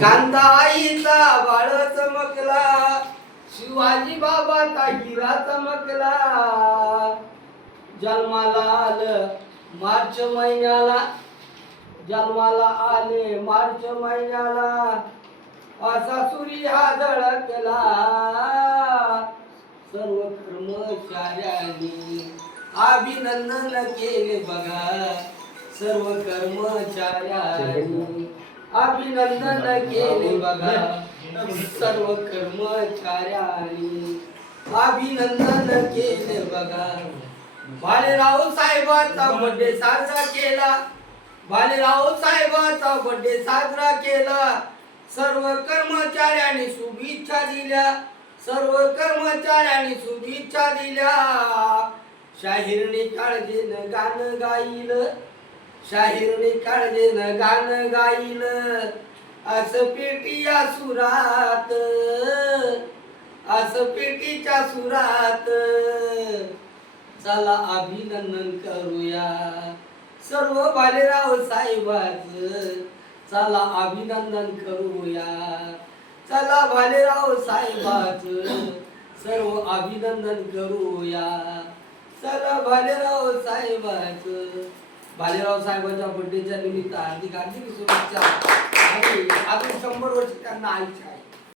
कांदा आईचा बाळ चमकला, शिवाजी बाबाचा हिरा चमकला. जन्माला आलं मार्च महिन्याला, जन्माला आले मार्च महिन्याला, असा सूर्य हा झळकला. सर्व कर्मचाऱ्यांनी अभिनंदन केले बघा, सर्व कर्मचाऱ्यांनी अभिनंदन केले बघा, सर्व कर्मचाऱ्यांनी अभिनंदन केले बघा. भालेराव साहेबांचा बर्थडे साजरा केला, भालेराव साहेबांचा बर्थडे साजरा केला. सर्व कर्मचाऱ्यांनी शुभेच्छा दिल्या, सर्व कर्मचाऱ्यांनी शुभेच्छा दिल्या. शाहीरने काळजीनं गाणं गाईल, शाहीरने काळजीनं गाणं गाईल. असं पेटीया सुरात, असं पेटीच्या सुरात. चला अभिनंदन करूया सर्व भालेराव साहेबाचं, चला अभिनंदन करूया. चला भालेराव साहेबाचं सर्व अभिनंदन करूया. चला भालेराव साहेबाचं. भालेराव साहेबांच्या बर्थडेच्या निमित्त हार्दिक हार्दिक शुभेच्छा. आणि अजून 100 वर्ष त्यांना आयुष्य